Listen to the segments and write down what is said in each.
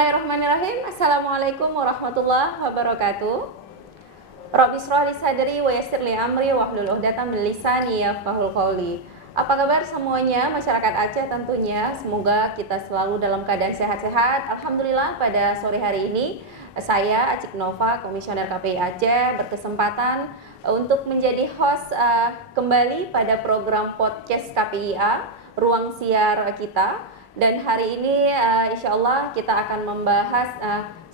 Bismillahirrahmanirrahim. Assalamualaikum warahmatullahi wabarakatuh. Rabbi shrah li sadri wa yassir li amri wahlul 'uqdatam min lisani yafqahul qawli. Apa kabar semuanya masyarakat Aceh tentunya? Semoga kita selalu dalam keadaan sehat-sehat. Alhamdulillah pada sore hari ini saya Acik Nova, Komisioner KPI Aceh berkesempatan untuk menjadi host kembali pada program podcast KPIA Ruang Siar kita. Dan hari ini insya Allah kita akan membahas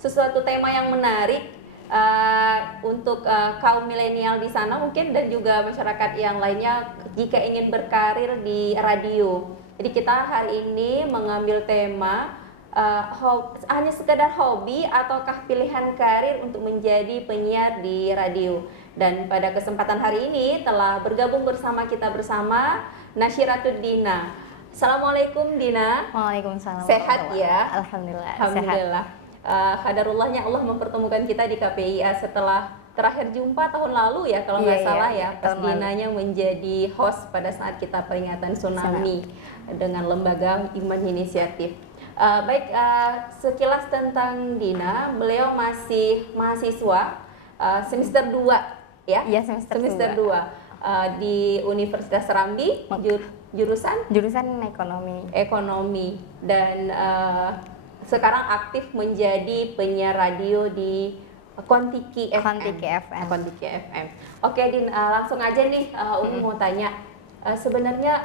sesuatu tema yang menarik untuk kaum milenial di sana mungkin dan juga masyarakat yang lainnya jika ingin berkarir di radio. Jadi kita hari ini mengambil tema hanya sekedar hobi ataukah pilihan karir untuk menjadi penyiar di radio. Dan pada kesempatan hari ini telah bergabung bersama kita bersama Nasyiratud Dina. Assalamualaikum Dina. Waalaikumsalam. Sehat ya? Alhamdulillah. Alhamdulillah. Hadarullahnya Allah mempertemukan kita di KPIA setelah terakhir jumpa tahun lalu ya kalau nggak salah ya. Pas Dinanya menjadi host pada saat kita peringatan tsunami dengan lembaga Iman Inisiatif. Baik, sekilas tentang Dina, beliau masih mahasiswa semester 2 ya? Iya, semester 2 di Universitas Serambi, jurusan ekonomi dan sekarang aktif menjadi penyiar radio di Kontiki FM. Oke Din, langsung aja nih Umi mau tanya sebenarnya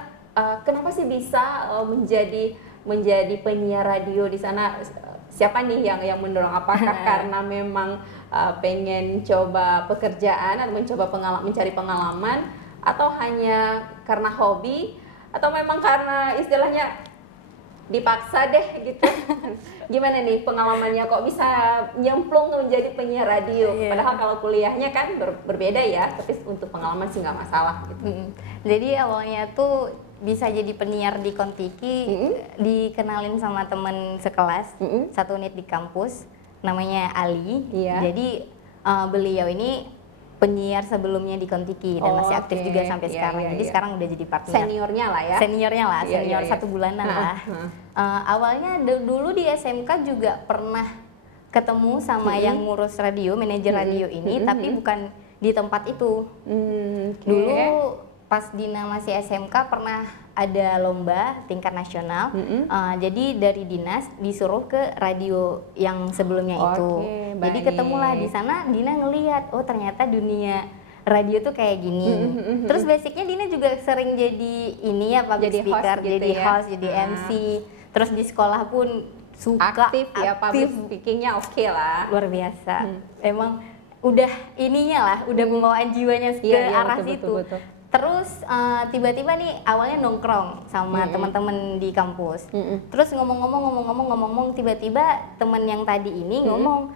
kenapa sih bisa menjadi penyiar radio di sana? Siapa nih yang mendorong? Apakah karena memang pengen coba pekerjaan atau mencoba mencari pengalaman, atau hanya karena hobi, atau memang karena istilahnya dipaksa deh gitu? Gimana nih pengalamannya kok bisa nyemplung menjadi penyiar radio? Padahal kalau kuliahnya kan berbeda ya, tapi untuk pengalaman sih nggak masalah gitu. Jadi awalnya tuh bisa jadi penyiar di Kontiki, dikenalin sama teman sekelas, satu unit di kampus, namanya Ali. Jadi beliau ini penyiar sebelumnya di Kontiki dan masih aktif juga sampai sekarang. Jadi sekarang udah jadi partner. Senior 1 bulanan lah. Awalnya dulu di SMK juga pernah ketemu sama yang ngurus radio, manajer radio ini, tapi bukan di tempat itu. Dulu pas Dina masih SMK pernah ada lomba tingkat nasional, jadi dari dinas disuruh ke radio yang sebelumnya itu. Jadi ketemulah di sana, Dina ngelihat, oh ternyata dunia radio tuh kayak gini. Terus basicnya Dina juga sering jadi ini ya, public speaker, jadi host, jadi MC. Terus di sekolah pun suka aktif ya, public speakingnya oke lah. Luar biasa. Emang udah ininya lah, udah pembawaan jiwanya ke arah situ. Terus tiba-tiba nih awalnya nongkrong sama teman-teman di kampus. Terus ngomong-ngomong tiba-tiba teman yang tadi ini ngomong,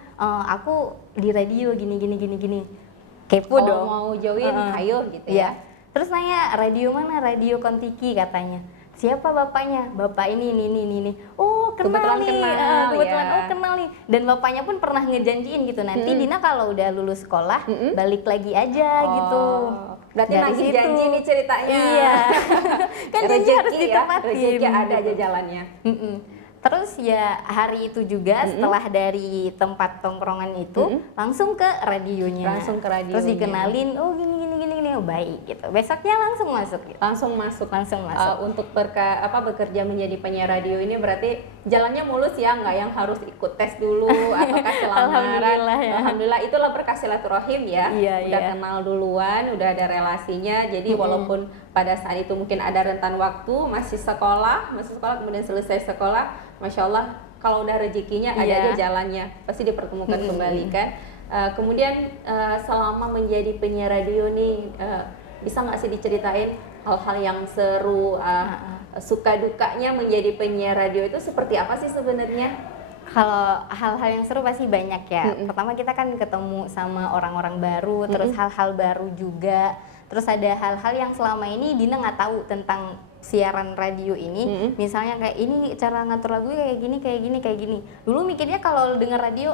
aku di radio gini. Kepo dong. Mau join, ayo gitu ya. Terus nanya, radio mana? Radio Kontiki katanya. Siapa bapaknya? Bapak ini. Oh kenal nih, kebetulan kenal nih. Dan bapaknya pun pernah ngejanjiin gitu, nanti Dina kalau udah lulus sekolah balik lagi aja gitu. Berarti nagih janji nih ceritanya. Iya. Kan janji harus ditepatin. Rezeki ada aja jalannya. Terus ya hari itu juga setelah dari tempat tongkrongan itu langsung ke radionya. Terus dikenalin, oh gini, oh baik gitu. Besoknya langsung masuk gitu. Langsung masuk. Untuk bekerja menjadi penyiar radio ini berarti jalannya mulus ya, nggak yang harus ikut tes dulu atau kasih lamaran. Alhamdulillah itulah berkah silaturahim ya. Udah kenal duluan, udah ada relasinya. Jadi walaupun pada saat itu mungkin ada rentan waktu, masih sekolah kemudian selesai sekolah, Masya Allah kalau udah rezekinya ada aja jalannya, pasti dipertemukan kembali kan. Kemudian selama menjadi penyiar radio nih, bisa nggak sih diceritain hal-hal yang seru, suka dukanya menjadi penyiar radio itu seperti apa sih sebenarnya? Kalau hal-hal yang seru pasti banyak ya. Pertama kita kan ketemu sama orang-orang baru, terus hal-hal baru juga. Terus ada hal-hal yang selama ini Dina nggak tahu tentang siaran radio ini. Misalnya kayak ini cara ngatur lagu kayak gini. Dulu mikirnya kalau denger radio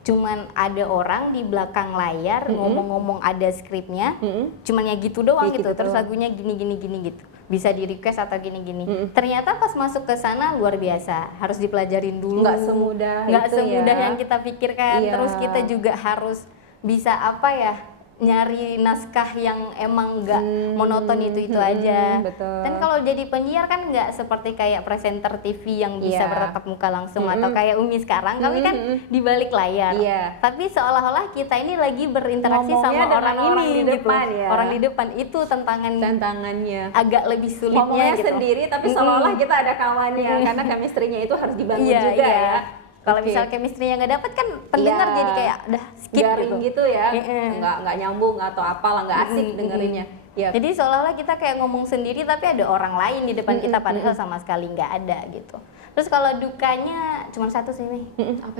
cuman ada orang di belakang layar ngomong-ngomong, ada skripnya, cuman ya gitu doang Ya, gitu, gitu terus doang. lagunya gini gitu, bisa di request atau gini-gini. Ternyata pas masuk ke sana luar biasa, harus dipelajarin dulu, Nggak semudah nggak itu semudah ya. yang kita pikirkan. Iya. Terus kita juga harus bisa apa ya, nyari naskah yang emang nggak monoton itu aja. Betul. Dan kalau jadi penyiar kan nggak seperti kayak presenter TV yang bisa Iya. bertatap muka langsung, atau kayak Umi sekarang, kami kan di balik layar. Iya. Tapi seolah-olah kita ini lagi berinteraksi Ngomongnya sama dengan orang ini di gitu. depan ya. Orang di depan itu Tantangannya. agak lebih sulitnya Ngomongnya gitu. sendiri tapi seolah-olah kita ada kawannya karena chemistry-nya itu harus dibangun juga ya. Kalau Oke. misal chemistry-nya nggak dapet kan pendengar Iya. jadi kayak udah skip garing gitu ya, Iya. nggak nyambung atau apalah, nggak asik dengerinnya. Ya. Jadi seolah-olah kita kayak ngomong sendiri tapi ada orang lain di depan kita, padahal sama sekali nggak ada gitu. Terus kalau dukanya cuma satu sih nih,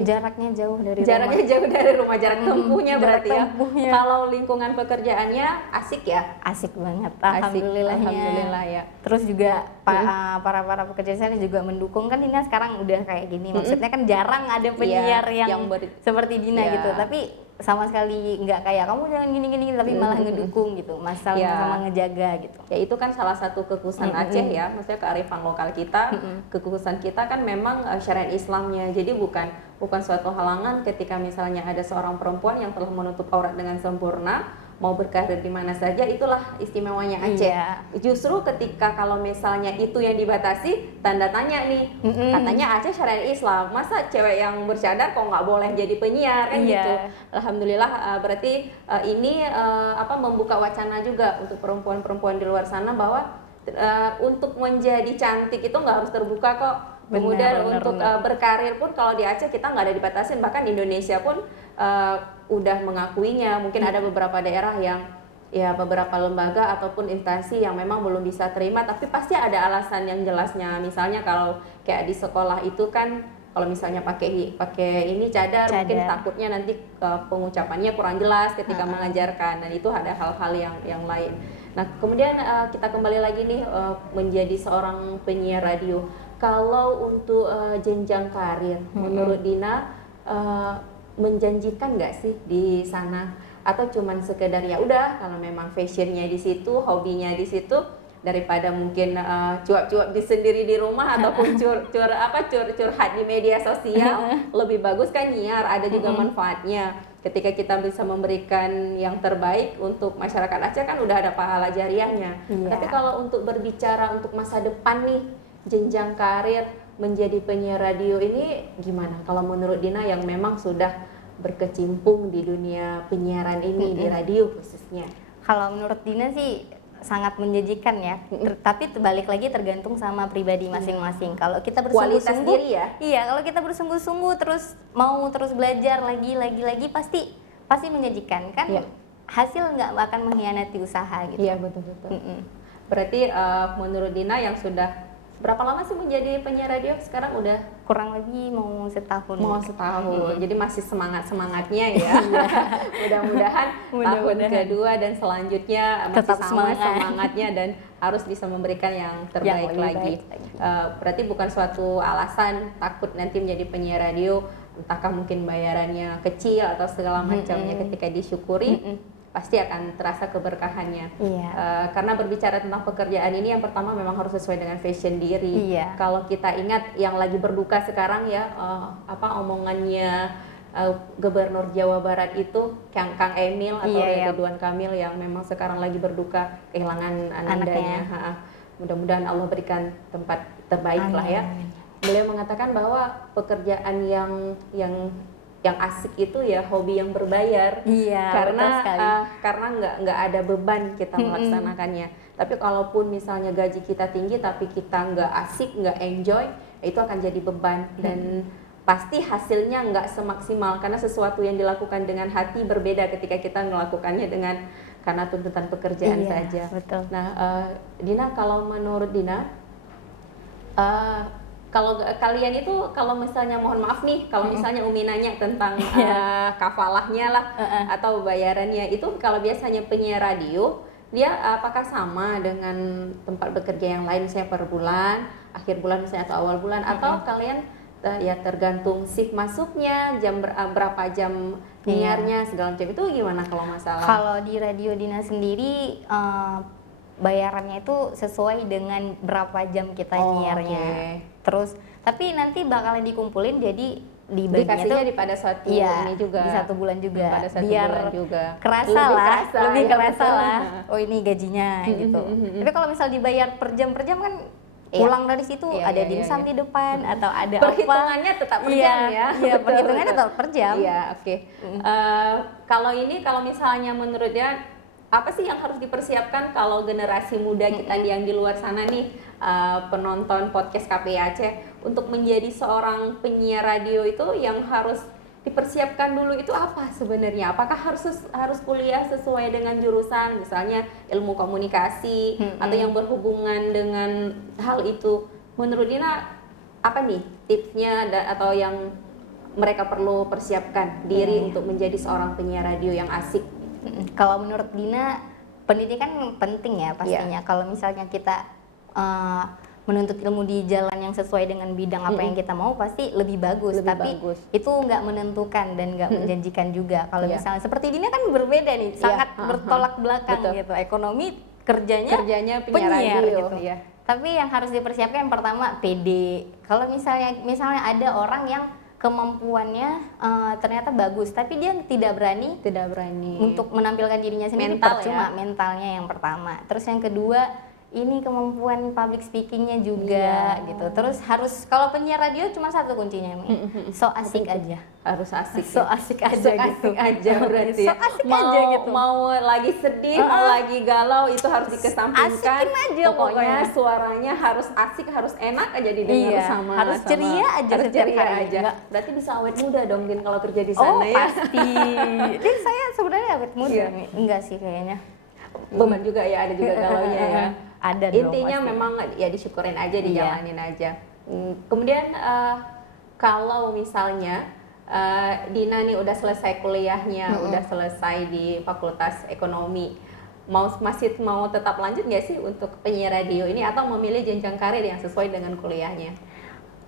jaraknya jauh dari Jaraknya jauh dari rumah, jarak tempuhnya jarak berarti ya. tempuhnya. Kalau lingkungan pekerjaannya asik ya. Asik banget, Asik, alhamdulillahnya. alhamdulillah ya. Terus juga para pekerja saya juga mendukung, kan Dina sekarang udah kayak gini. Maksudnya kan jarang ada penyiar yang seperti Dina Iya. gitu. Tapi sama sekali nggak kayak kamu jangan gini-gini, tapi malah ngedukung gitu, Iya. sama ngejaga gitu. Ya itu kan salah satu kekhususan Aceh ya, maksudnya kearifan lokal kita, kekhususan kita kan memang syariat Islamnya. Jadi bukan suatu halangan ketika misalnya ada seorang perempuan yang telah menutup aurat dengan sempurna, mau berkarir di mana saja, itulah istimewanya Aceh. Iya. Justru ketika kalau misalnya itu yang dibatasi, tanda tanya nih, katanya Aceh syariat Islam, masa cewek yang bercadar kok nggak boleh jadi penyiar kan Iya. gitu. Alhamdulillah berarti ini membuka wacana juga untuk perempuan-perempuan di luar sana bahwa untuk menjadi cantik itu nggak harus terbuka kok. Kemudian untuk berkarir pun kalau di Aceh kita nggak ada dibatasin, bahkan Indonesia pun udah mengakuinya. Mungkin ada beberapa daerah yang ya beberapa lembaga ataupun instansi yang memang belum bisa terima, tapi pasti ada alasan yang jelasnya. Misalnya kalau kayak di sekolah itu kan kalau misalnya pakai ini cadar, mungkin takutnya nanti pengucapannya kurang jelas ketika mengajarkan, dan itu ada hal-hal yang lain. Nah, kemudian kita kembali lagi nih menjadi seorang penyiar radio. Kalau untuk jenjang karir, menurut Dina menjanjikan nggak sih di sana? Atau cuman sekedar ya udah, kalau memang fashionnya di situ, hobinya di situ, daripada mungkin cuap-cuap sendiri di rumah ataupun curhat di media sosial, lebih bagus kan nyiar, ada juga manfaatnya. Ketika kita bisa memberikan yang terbaik untuk masyarakat Aceh kan udah ada pahala jariahnya. Tapi kalau untuk berbicara untuk masa depan nih, jenjang karir menjadi penyiar radio ini gimana? Kalau menurut Dina yang memang sudah berkecimpung di dunia penyiaran ini, di radio khususnya. Kalau menurut Dina sih sangat menjanjikan ya, tapi balik lagi tergantung sama pribadi masing-masing. Kalau kita bersungguh-sungguh, diri ya. Iya, kalau kita bersungguh-sungguh terus mau terus belajar lagi pasti menjanjikan kan. Hasil nggak akan mengkhianati usaha gitu. Iya, betul. Berarti menurut Dina yang sudah berapa lama sih menjadi penyiar radio? Sekarang udah kurang lebih mau setahun. Jadi masih semangatnya ya. Mudah-mudahan tahun kedua dan selanjutnya masih tetap sama semangatnya dan harus bisa memberikan yang terbaik lagi. Berarti bukan suatu alasan takut nanti menjadi penyiar radio, entahkah mungkin bayarannya kecil atau segala macamnya, ketika disyukuri pasti akan terasa keberkahannya. Karena berbicara tentang pekerjaan ini, yang pertama memang harus sesuai dengan fashion diri. Kalau kita ingat yang lagi berduka sekarang ya, omongannya Gubernur Jawa Barat itu Kang Emil atau Ridwan Kamil yang memang sekarang lagi berduka kehilangan anandanya. Mudah-mudahan Allah berikan tempat terbaik lah ya. Beliau mengatakan bahwa pekerjaan yang asik itu ya hobi yang berbayar, karena nggak ada beban kita melaksanakannya. Tapi kalaupun misalnya gaji kita tinggi tapi kita nggak asik, nggak enjoy, itu akan jadi beban dan pasti hasilnya nggak semaksimal, karena sesuatu yang dilakukan dengan hati berbeda ketika kita melakukannya karena tuntutan pekerjaan saja. Betul. Nah, Dina, kalau menurut Dina, kalau kalian itu, kalau misalnya mohon maaf nih, kalau misalnya Umi nanya tentang kafalahnya lah atau bayarannya itu, kalau biasanya penyiar radio dia apakah sama dengan tempat bekerja yang lain, misalnya per bulan, akhir bulan misalnya atau awal bulan, atau kalian ya tergantung shift masuknya, berapa jam nyiarnya segala macam. Itu gimana kalau masalah? Kalau di Radio Dina sendiri bayarannya itu sesuai dengan berapa jam kita nyiarnya. Terus tapi nanti bakalan dikumpulin jadi dikasihnya di pada satu ini juga, di 1 bulan juga, pada 1 biar bulan juga lebih kerasa betul. lah. Oh ini gajinya gitu. Tapi kalau misal dibayar per jam kan pulang dari situ ada dimsum di depan atau ada perhitungannya apa? tetap per jam ya. Iya, perhitungannya tetap per jam. Iya, oke. Kalau misalnya menurut dia apa sih yang harus dipersiapkan kalau generasi muda kita yang di luar sana nih, penonton podcast KPI Aceh, untuk menjadi seorang penyiar radio itu yang harus dipersiapkan dulu itu apa sebenarnya? Apakah harus kuliah sesuai dengan jurusan, misalnya ilmu komunikasi atau yang berhubungan dengan hal itu? Menurut Dina apa nih tipsnya atau yang mereka perlu persiapkan diri untuk menjadi seorang penyiar radio yang asik? Kalau menurut Dina, pendidikan penting ya pastinya. Kalau misalnya kita menuntut ilmu di jalan yang sesuai dengan bidang apa yang kita mau, pasti lebih bagus. Tapi itu nggak menentukan dan nggak menjanjikan juga. Kalau misalnya seperti Dina kan berbeda nih, sangat bertolak belakang gitu. Ekonomi, kerjanya penyiar gitu. Tapi yang harus dipersiapkan yang pertama PD. Kalau misalnya ada orang yang kemampuannya ternyata bagus, tapi dia tidak berani untuk menampilkan dirinya sendiri, percuma mentalnya yang pertama. Terus yang kedua, ini kemampuan public speakingnya juga gitu. Terus harus, kalau penyiar radio cuma satu kuncinya, so asik aja. Harus asik. So asik aja gitu. Berarti. So asik aja gitu. Mau lagi sedih, mau lagi galau, itu harus dikesampingkan. Asikin aja pokoknya suaranya harus asik, harus enak aja didengar harus ceria aja. Harus ceria aja. Berarti bisa awet muda dong Din kalau kerja di sana ya. Pasti. Din saya sebenarnya awet muda nih. Enggak sih kayaknya. Beban juga ya, ada juga galaunya ya. Ada dong, intinya pasti. Memang ya disyukurin aja, dijalanin aja. Kemudian kalau misalnya Dina nih udah selesai kuliahnya, udah selesai di Fakultas Ekonomi, masih mau tetap lanjut nggak sih untuk penyiar radio ini atau memilih jenjang karir yang sesuai dengan kuliahnya?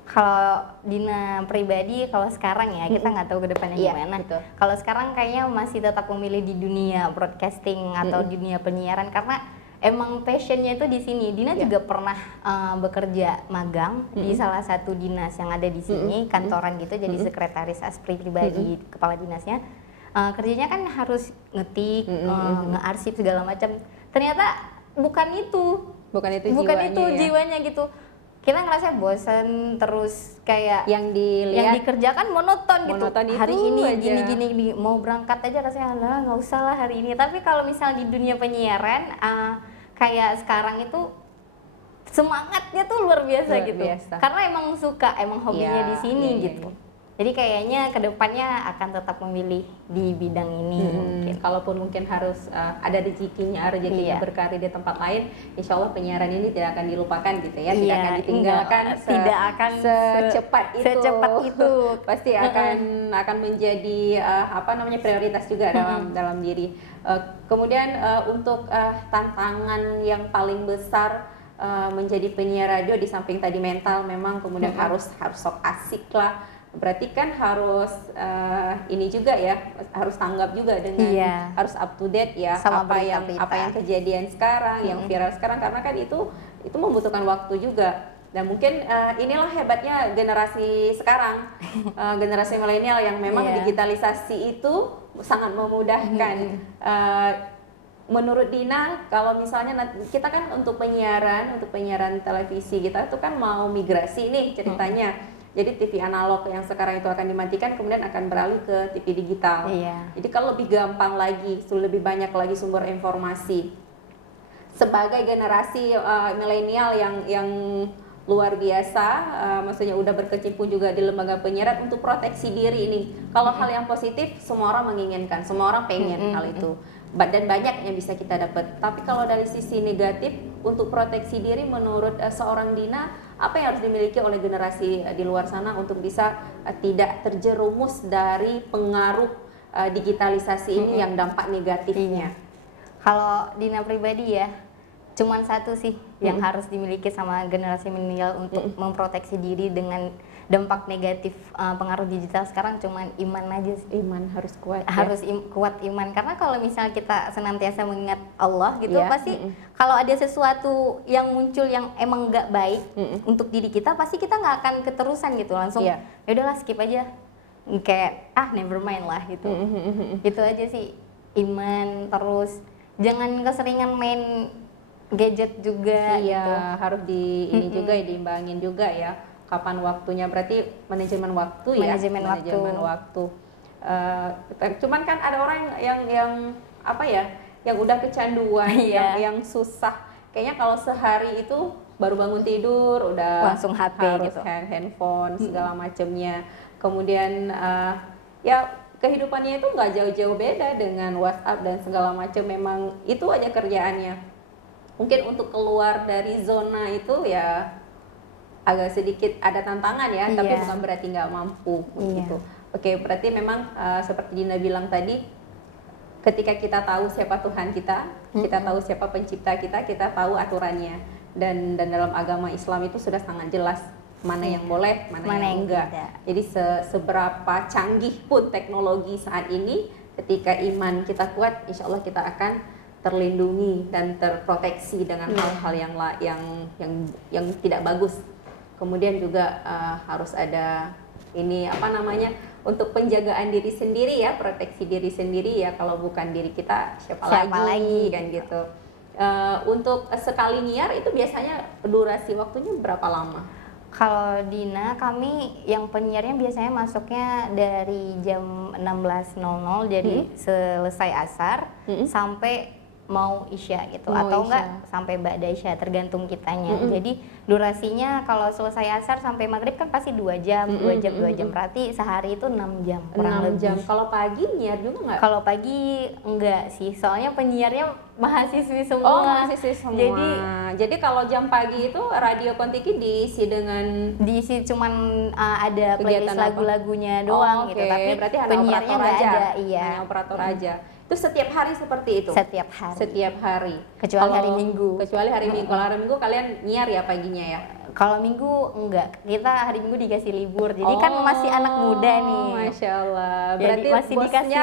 Kalau Dina pribadi, kalau sekarang ya kita nggak tahu ke depannya gimana. Kalau sekarang kayaknya masih tetap memilih di dunia broadcasting atau dunia penyiaran karena emang passionnya itu di sini. Dina juga pernah bekerja magang di salah satu dinas yang ada di sini, kantoran gitu, jadi sekretaris aspri pribadi kepala dinasnya. Kerjanya kan harus ngetik, ngearsip segala macam. Ternyata bukan itu jiwanya gitu. Kita ngerasa bosan terus kayak yang dikerjakan monoton gitu. Hari ini gini mau berangkat aja rasanya nggak usah lah hari ini. Tapi kalau misal di dunia penyiaran kayak sekarang itu semangatnya tuh luar biasa gitu. Karena emang suka, emang hobinya di sini gitu. Jadi kayaknya kedepannya akan tetap memilih di bidang ini. Kalaupun mungkin harus ada rezekinya berkarir di tempat lain, insya Allah penyiaran ini tidak akan dilupakan gitu ya, tidak akan ditinggalkan, tidak akan secepat itu. Pasti akan menjadi prioritas juga dalam diri. Kemudian untuk tantangan yang paling besar menjadi penyiar radio di samping tadi mental, memang kemudian harus sok asik lah. Berarti kan harus ini juga ya, harus tanggap juga dengan harus up to date ya, sama apa yang kejadian sekarang, yang viral sekarang, karena kan itu membutuhkan waktu juga. Dan mungkin inilah hebatnya generasi sekarang, generasi milenial yang memang digitalisasi itu sangat memudahkan. Menurut Dina, kalau misalnya kita kan untuk penyiaran televisi kita itu kan mau migrasi nih ceritanya. Jadi TV analog yang sekarang itu akan dimatikan, kemudian akan beralih ke TV digital. Jadi kalau lebih gampang lagi, lebih banyak lagi sumber informasi. Sebagai generasi milenial yang luar biasa, maksudnya udah berkecimpung juga di lembaga penyiaran untuk proteksi diri ini. Kalau hal yang positif, semua orang menginginkan, semua orang pengen hal itu. Dan banyak yang bisa kita dapat. Tapi kalau dari sisi negatif, untuk proteksi diri menurut seorang Dina, apa yang harus dimiliki oleh generasi di luar sana untuk bisa tidak terjerumus dari pengaruh digitalisasi ini yang dampak negatifnya? Kalau Dina pribadi ya, cuman satu sih, yang harus dimiliki sama generasi milenial untuk memproteksi diri dengan dampak negatif pengaruh digital sekarang cuman iman aja sih. Iman harus kuat. Harus kuat iman, karena kalau misalnya kita senantiasa mengingat Allah gitu pasti kalau ada sesuatu yang muncul yang emang nggak baik untuk diri kita, pasti kita nggak akan keterusan gitu, langsung ya udahlah skip aja, kayak never mind lah gitu. Gitu aja sih, iman, terus jangan keseringan main gadget juga. Gitu. Harus ini juga diimbangin juga ya. Kapan waktunya, berarti manajemen waktu ya. Manajemen waktu. Cuman kan ada orang yang apa ya, yang udah kecanduan, yang susah. Kayaknya kalau sehari itu baru bangun tidur udah langsung HP harus gitu. Handphone segala macamnya. Kemudian ya kehidupannya itu nggak jauh-jauh beda dengan WhatsApp dan segala macam. Memang itu aja kerjaannya. Mungkin untuk keluar dari zona itu ya agak sedikit ada tantangan ya, tapi bukan berarti nggak mampu gitu. Oke, berarti memang seperti Dina bilang tadi, ketika kita tahu siapa Tuhan kita, kita tahu siapa pencipta kita tahu aturannya. Dan dalam agama Islam itu sudah sangat jelas mana yang boleh, mana yang enggak. Jadi seberapa canggih pun teknologi saat ini, ketika iman kita kuat, insya Allah kita akan terlindungi dan terproteksi dengan hal-hal yang tidak bagus. Kemudian juga harus ada ini untuk penjagaan diri sendiri ya, proteksi diri sendiri ya. Kalau bukan diri kita siapa lagi kan gitu. Untuk sekali nyiar itu biasanya durasi waktunya berapa lama? Kalau Dina, kami yang penyiarnya biasanya masuknya dari jam 16.00 jadi selesai asar sampai mau isya gitu, atau enggak sampai ba'da isya, tergantung kitanya. Jadi durasinya kalau selesai asar sampai maghrib kan pasti 2 jam, 2 jam, berarti sehari itu 6 jam kurang lebih. 6 jam. Kalau pagi nyiar juga nggak? Kalau pagi enggak sih, soalnya penyiarnya mahasiswi semua. Oh, mahasiswi semua. Jadi kalau jam pagi itu Radio Kontiki diisi cuman ada playlist lagu-lagunya doang gitu, tapi berarti penyiarnya nggak ada. Hanya operator aja. Itu setiap hari seperti itu? Setiap hari. Kecuali hari Minggu. Kecuali hari Minggu. Kalau hari Minggu kalian nyiar ya paginya ya? Kalau Minggu enggak. Kita hari Minggu dikasih libur. Jadi kan masih anak muda nih. Masya Allah. Berarti masih dikasih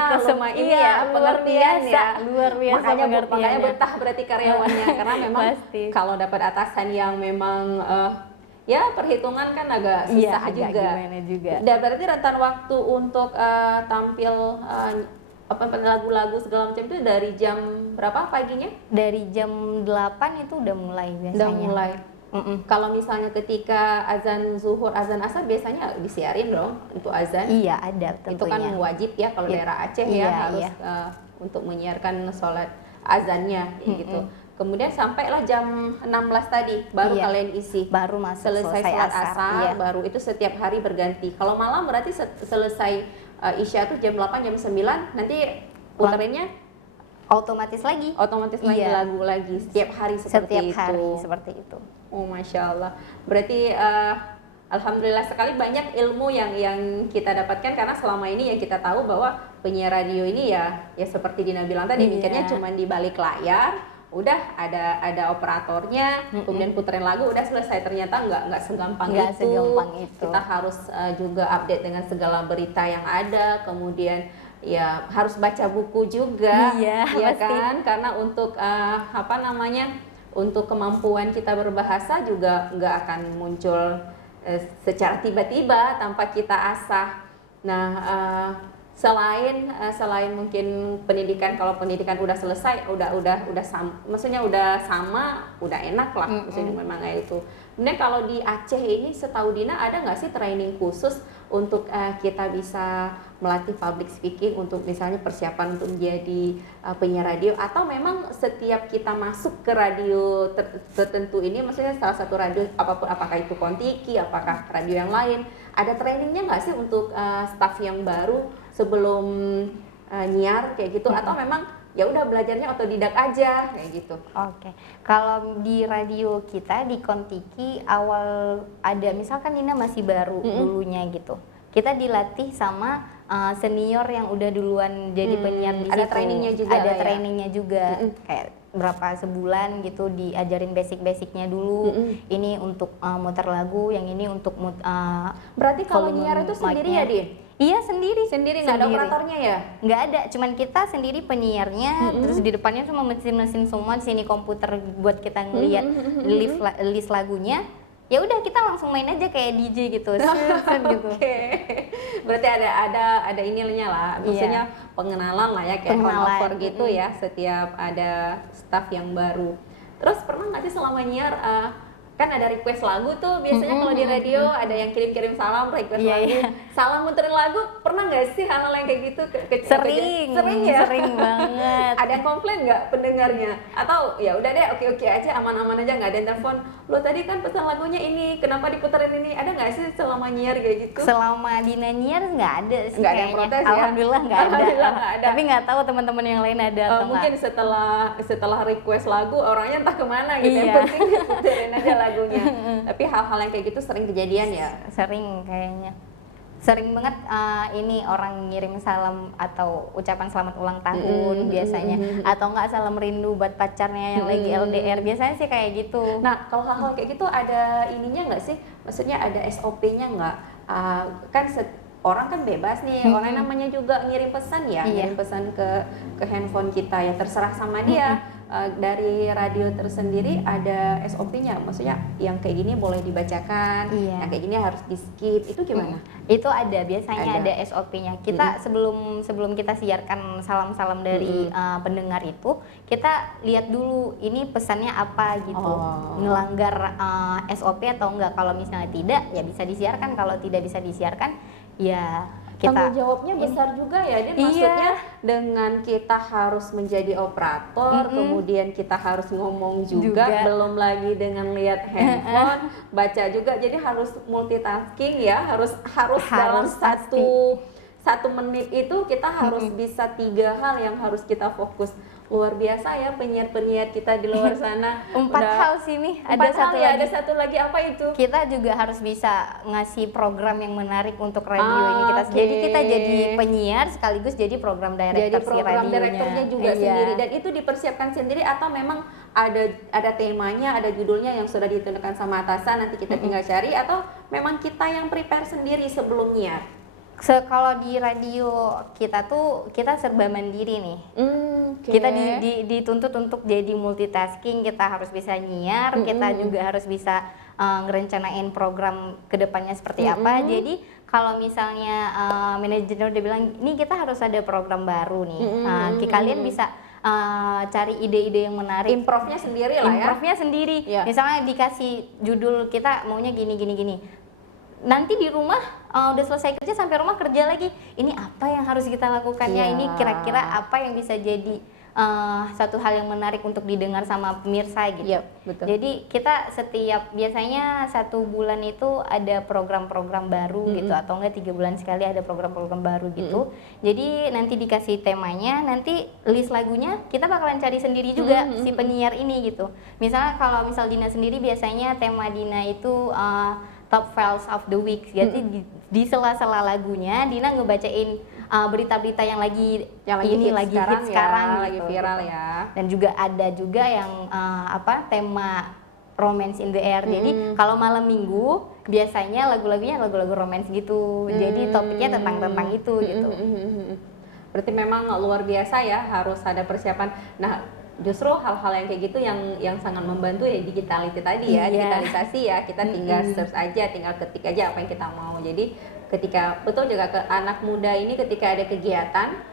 ini ya, pengertian ya. Luar biasa makanya betah berarti karyawannya. Karena memang kalau dapat atasan yang memang ya perhitungan kan agak susah juga. Dan berarti rentan waktu untuk tampil lagu-lagu segala macam itu dari jam berapa paginya? Dari jam 8 itu udah mulai biasanya. Udah mulai. Kalau misalnya ketika azan zuhur, azan asar biasanya disiarin dong untuk azan? Iya, ada tentunya. Itu kan wajib ya kalau daerah Aceh harus untuk menyiarkan sholat azannya gitu. Kemudian sampailah jam 16 tadi baru kalian isi. Baru masuk selesai sholat asar, baru itu setiap hari berganti. Kalau malam berarti selesai isya tuh jam 8, jam 9 nanti puterinnya otomatis lagi lagu lagi setiap hari seperti itu. Oh, Masya Allah. Berarti alhamdulillah sekali banyak ilmu yang kita dapatkan, karena selama ini yang kita tahu bahwa penyiar radio ini ya seperti Dina bilang tadi, mikirnya cuma di balik layar, udah ada operatornya, kemudian puterin lagu udah selesai. Ternyata nggak segampang itu. Kita harus juga update dengan segala berita yang ada, kemudian ya harus baca buku juga, ya kan? Karena untuk untuk kemampuan kita berbahasa juga nggak akan muncul secara tiba-tiba tanpa kita asah. Nah, selain mungkin pendidikan, kalau pendidikan udah selesai, udah sama, maksudnya udah enak lah, maksudnya memang kayak itu. Kemudian kalau di Aceh ini, setahu Dina ada nggak sih training khusus untuk kita bisa melatih public speaking, untuk misalnya persiapan untuk menjadi penyiar radio, atau memang setiap kita masuk ke radio tertentu ini, maksudnya salah satu radio apapun, apakah itu Kontiki, apakah radio yang lain, ada trainingnya nggak sih untuk staff yang baru sebelum nyiar kayak gitu, atau memang ya udah belajarnya otodidak aja kayak gitu? Oke. Kalau di radio kita di Kontiki awal ada, misalkan Nina masih baru dulunya gitu, kita dilatih sama senior yang udah duluan jadi penyiar di ada situ. trainingnya juga Ada lah ya? trainingnya juga, kayak berapa sebulan gitu diajarin basic-basicnya dulu. Ini untuk muter lagu, yang ini untuk Berarti kalau volume nyiar itu sendiri mic-nya. ya, Din? Iya sendiri. Sendiri, nggak ada operatornya ya? Nggak ada, cuman kita sendiri penyiarnya, terus di depannya cuma mesin-mesin semua, di sini komputer buat kita ngeliat list lagunya. Ya udah kita langsung main aja kayak DJ gitu, set gitu. Oke. Berarti ada ininya lah, maksudnya pengenalan lah ya, kayak handover gitu ya, setiap ada staff yang baru. Terus pernah nggak sih selama nyiar, kan ada request lagu tuh biasanya kalau di radio ada yang kirim-kirim salam request lagu, salam muterin lagu, pernah nggak sih hal-hal yang kayak gitu? Sering ya, sering banget. Ada yang komplain nggak pendengarnya? Atau ya udah deh, oke aja, aman-aman aja, nggak ada yang telepon, lo tadi kan pesan lagunya ini, kenapa diputerin ini? Ada nggak sih selama nyiar kayak gitu? Selama Dina nyiar nggak ada sih, nggak ada yang protes ya? Alhamdulillah nggak ada. Nggak ada. Tapi nggak tahu teman-teman yang lain ada atau mungkin nggak. setelah request lagu orangnya entah kemana gitu, yang penting diputerin aja lagunya. Tapi hal-hal yang kayak gitu sering kejadian ya? Sering kayaknya. Sering banget ini orang ngirim salam atau ucapan selamat ulang tahun biasanya, atau enggak salam rindu buat pacarnya yang lagi LDR, biasanya sih kayak gitu. Nah, kalau hal-hal kayak gitu ada ininya nggak sih? Maksudnya ada SOP-nya nggak? Kan orang kan bebas nih, orang namanya juga ngirim pesan ya, ngirim pesan ke handphone kita ya, terserah sama dia. Dari radio tersendiri ada SOP-nya, maksudnya yang kayak gini boleh dibacakan, yang kayak gini harus di skip, itu gimana? Itu ada, biasanya ada SOP-nya. Kita sebelum kita siarkan salam-salam dari pendengar itu, kita lihat dulu ini pesannya apa gitu, ngelanggar SOP atau enggak. Kalau misalnya tidak, ya bisa disiarkan. Kalau tidak bisa disiarkan, ya kita tanggung jawabnya besar juga ya, Din. Maksudnya dengan kita harus menjadi operator, kemudian kita harus ngomong juga, belum lagi dengan lihat handphone, baca juga, jadi harus multitasking ya, harus dalam satu menit itu kita harus bisa 3 hal yang harus kita fokus. Luar biasa ya penyiar-penyiar kita di luar sana. 4 hal sih nih. Ada satu lagi apa itu? Kita juga harus bisa ngasih program yang menarik untuk radio ini kita. Jadi kita jadi penyiar sekaligus jadi program director si radionya. Jadi program direkturnya juga sendiri, dan itu dipersiapkan sendiri atau memang ada temanya, ada judulnya yang sudah ditentukan sama atasan, nanti kita tinggal cari, atau memang kita yang prepare sendiri sebelumnya? Kalau di radio kita tuh kita serba mandiri nih. Kita dituntut untuk jadi multitasking, kita harus bisa nyiar, kita juga harus bisa ngerencanain program kedepannya seperti apa. Jadi kalau misalnya manajer udah bilang, ini kita harus ada program baru nih, kalian bisa cari ide-ide yang menarik. Improvnya sendiri lah ya. Improvnya sendiri. Misalnya dikasih judul kita maunya gini. Nanti di rumah udah selesai kerja, sampai rumah kerja lagi, ini apa yang harus kita lakukannya, ini kira-kira apa yang bisa jadi satu hal yang menarik untuk didengar sama pemirsa gitu. Betul. Jadi kita biasanya 1 bulan itu ada program-program baru gitu, atau enggak 3 bulan sekali ada program-program baru gitu. Jadi nanti dikasih temanya, nanti list lagunya kita bakalan cari sendiri juga si penyiar ini gitu. Misalnya kalau Dina sendiri biasanya tema Dina itu top files of the week. Jadi di sela-sela lagunya Dina ngebacain berita-berita yang lagi hit sekarang lagi viral ya. Dan juga ada juga yang tema romance in the air. Jadi kalau malam minggu biasanya lagu-lagunya lagu-lagu romance gitu. Jadi topiknya tentang itu gitu. Berarti memang luar biasa ya, harus ada persiapan. Nah, justru hal-hal yang kayak gitu yang sangat membantu ya digitalisasi ya, kita tinggal search aja, tinggal ketik aja apa yang kita mau. Jadi ketika juga ke anak muda ini ketika ada kegiatan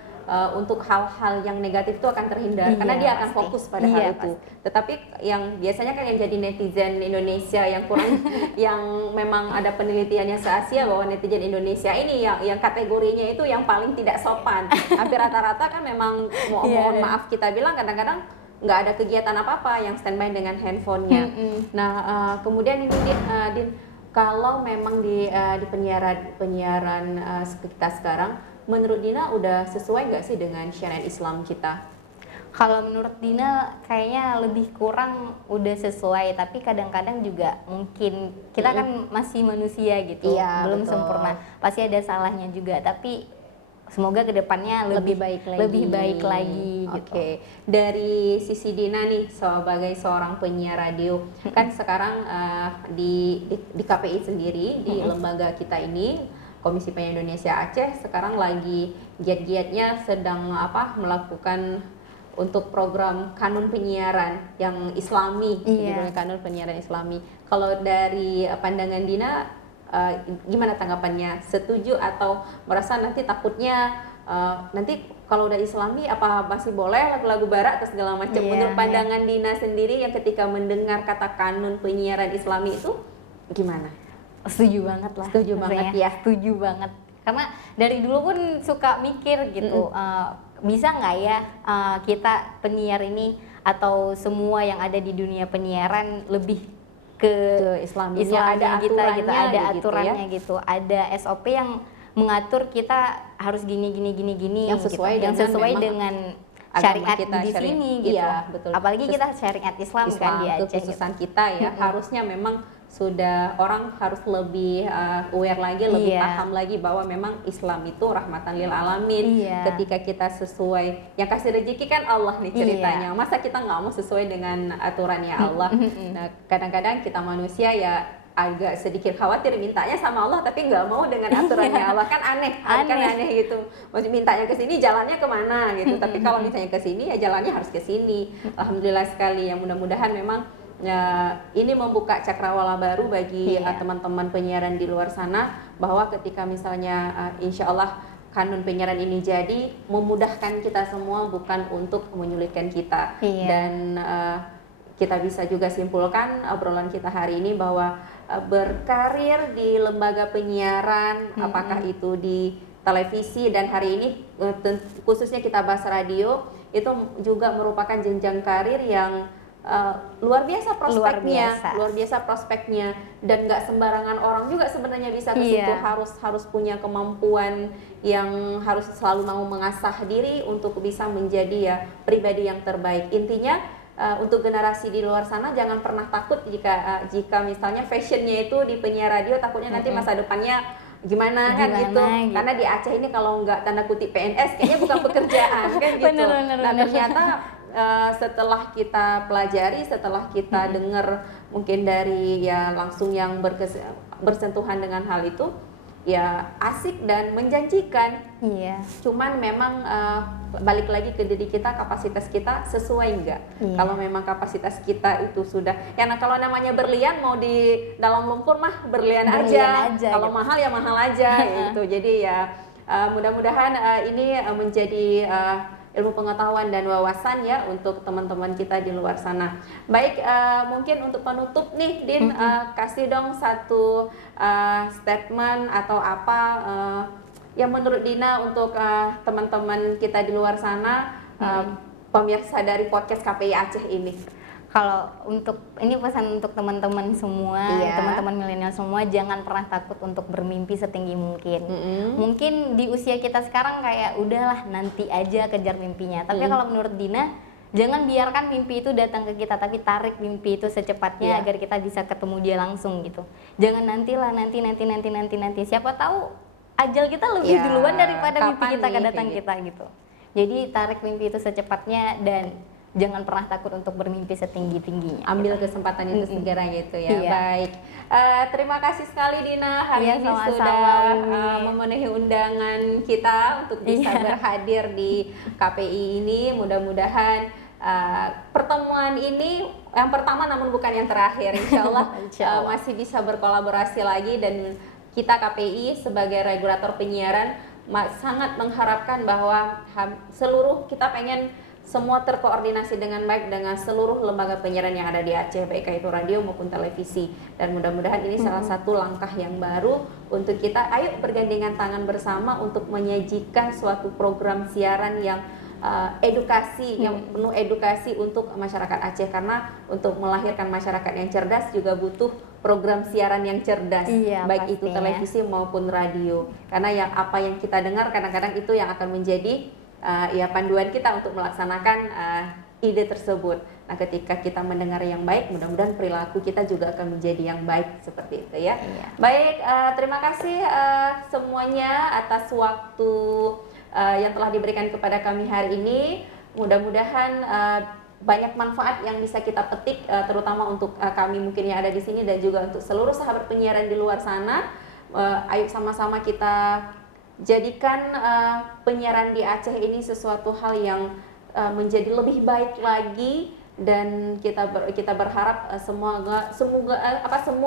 untuk hal-hal yang negatif itu akan terhindar, karena dia akan fokus pada hal itu. Tetapi yang biasanya kan yang jadi netizen Indonesia yang kurang yang memang ada penelitiannya se-Asia bahwa netizen Indonesia ini yang kategorinya itu yang paling tidak sopan. Hampir rata-rata kan memang mohon maaf kita bilang kadang-kadang nggak ada kegiatan apa-apa, yang standby dengan handphonenya. Nah, kemudian ini Din, kalau memang di penyiaran kita sekarang, menurut Dina udah sesuai nggak sih dengan syariat Islam kita? Kalau menurut Dina kayaknya lebih kurang udah sesuai, tapi kadang-kadang juga mungkin kita kan masih manusia gitu, Iya, belum betul. sempurna, pasti ada salahnya juga, tapi semoga kedepannya lebih baik lagi. lebih baik lagi gitu. Oke. Dari sisi Dina nih sebagai seorang penyiar radio, kan sekarang di KPI sendiri, di lembaga kita ini, Komisi Penyiaran Indonesia Aceh sekarang lagi giat-giatnya sedang melakukan untuk program kanun penyiaran yang Islami, judulnya kanun penyiaran Islami. Kalau dari pandangan Dina, gimana tanggapannya? Setuju atau merasa nanti takutnya nanti kalau udah Islami apa masih boleh lagu-lagu barat atau segala macam? Menurut pandangan Dina sendiri yang ketika mendengar kata kanun penyiaran Islami itu gimana? Setuju banget lah. Setuju banget ya. Setuju banget. Karena dari dulu pun suka mikir gitu, bisa nggak ya kita penyiar ini atau semua yang ada di dunia penyiaran lebih ke Islamnya ada kita gitu, ada gitu aturannya ya? Gitu, ada SOP yang mengatur kita harus gini yang sesuai gitu, yang sesuai dengan syariat kita, di sini gitu. Iya, betul. Apalagi kita syariat Islam kan di Aceh. Kekhususan kita ya, harusnya memang sudah orang harus lebih aware lagi, lebih paham lagi bahwa memang Islam itu rahmatan lil alamin. Ketika kita sesuai, yang kasih rezeki kan Allah nih ceritanya. Masa kita nggak mau sesuai dengan aturannya Allah? Nah, kadang-kadang kita manusia ya agak sedikit khawatir mintanya sama Allah tapi nggak mau dengan aturannya Allah, kan aneh gitu. Maksud mintanya ke sini jalannya kemana gitu, tapi kalau misalnya ke sini ya jalannya harus ke sini. Alhamdulillah sekali ya, mudah-mudahan memang ya, ini membuka cakrawala baru bagi teman-teman penyiaran di luar sana, bahwa ketika misalnya insya Allah kanun penyiaran ini jadi memudahkan kita semua, bukan untuk menyulitkan kita. Dan kita bisa juga simpulkan obrolan kita hari ini bahwa berkarir di lembaga penyiaran, apakah itu di televisi dan hari ini khususnya kita bahas radio, itu juga merupakan jenjang karir yang luar biasa prospeknya, dan nggak sembarangan orang juga sebenarnya bisa ke situ. Harus punya kemampuan yang harus selalu mau mengasah diri untuk bisa menjadi ya pribadi yang terbaik. Intinya untuk generasi di luar sana jangan pernah takut jika misalnya fashionnya itu di penyiar radio, takutnya nanti masa depannya gimana kan gitu. Karena di Aceh ini kalau nggak tanda kutip PNS kayaknya bukan pekerjaan kan gitu. Nah ternyata setelah kita pelajari, setelah kita dengar mungkin dari ya langsung yang bersentuhan dengan hal itu, ya asik dan menjanjikan. Cuman memang balik lagi ke diri kita, kapasitas kita sesuai enggak? Kalau memang kapasitas kita itu sudah, ya kalau namanya berlian mau di dalam lumpur mah berlian aja. Kalau gitu. Mahal ya mahal aja gitu. Jadi ya mudah-mudahan ini menjadi ilmu pengetahuan dan wawasan ya untuk teman-teman kita di luar sana. Baik, mungkin untuk penutup nih Din, kasih dong satu statement atau apa yang menurut Dina untuk teman-teman kita di luar sana, pemirsa dari podcast KPI Aceh ini. Kalau untuk ini pesan untuk teman-teman semua, teman-teman milenial semua, jangan pernah takut untuk bermimpi setinggi mungkin. Mungkin di usia kita sekarang kayak udahlah nanti aja kejar mimpinya. Tapi kalau menurut Dina, jangan biarkan mimpi itu datang ke kita, tapi tarik mimpi itu secepatnya agar kita bisa ketemu dia langsung gitu. Jangan nantilah nanti. Siapa tahu ajal kita lebih duluan daripada mimpi kita datang kita gitu. Jadi tarik mimpi itu secepatnya dan jangan pernah takut untuk bermimpi setinggi-tingginya. Ambil kesempatan itu segera gitu ya. Baik, terima kasih sekali Dina hari ini sudah memenuhi undangan kita untuk bisa berhadir di KPI ini. Mudah-mudahan pertemuan ini yang pertama namun bukan yang terakhir. Insya Allah masih bisa berkolaborasi lagi, dan kita KPI sebagai regulator penyiaran sangat mengharapkan bahwa seluruh kita pengen semua terkoordinasi dengan baik dengan seluruh lembaga penyiaran yang ada di Aceh, baik itu radio maupun televisi. Dan mudah-mudahan ini salah satu langkah yang baru untuk kita, ayo bergandengan tangan bersama untuk menyajikan suatu program siaran yang edukasi, yang penuh edukasi untuk masyarakat Aceh. Karena untuk melahirkan masyarakat yang cerdas juga butuh program siaran yang cerdas, baik itu televisi maupun radio. Karena apa yang kita dengar kadang-kadang itu yang akan menjadi ya panduan kita untuk melaksanakan ide tersebut. Nah, ketika kita mendengar yang baik, mudah-mudahan perilaku kita juga akan menjadi yang baik seperti itu ya. Iya. Baik, terima kasih semuanya atas waktu yang telah diberikan kepada kami hari ini. Mudah-mudahan banyak manfaat yang bisa kita petik, terutama untuk kami mungkin yang ada di sini dan juga untuk seluruh sahabat penyiaran di luar sana. Ayo sama-sama kita jadikan penyiaran di Aceh ini sesuatu hal yang menjadi lebih baik lagi, dan kita berharap semua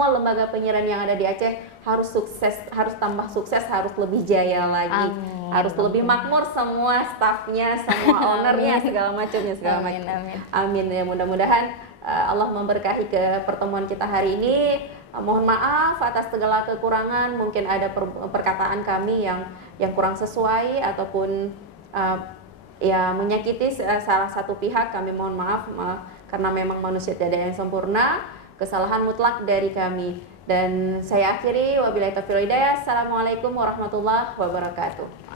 lembaga penyiaran yang ada di Aceh harus sukses, harus tambah sukses, harus lebih jaya lagi. Amin. Harus lebih makmur semua stafnya, semua ownernya, segala macamnya, segala macam. Amin ya, mudah-mudahan Allah memberkahi ke pertemuan kita hari ini. Mohon maaf atas segala kekurangan, mungkin ada perkataan kami yang kurang sesuai ataupun ya menyakiti salah satu pihak. Kami mohon maaf, karena memang manusia tidak ada yang sempurna, kesalahan mutlak dari kami. Dan saya akhiri, wabillahi taufiq wal hidayah. Assalamualaikum warahmatullahi wabarakatuh.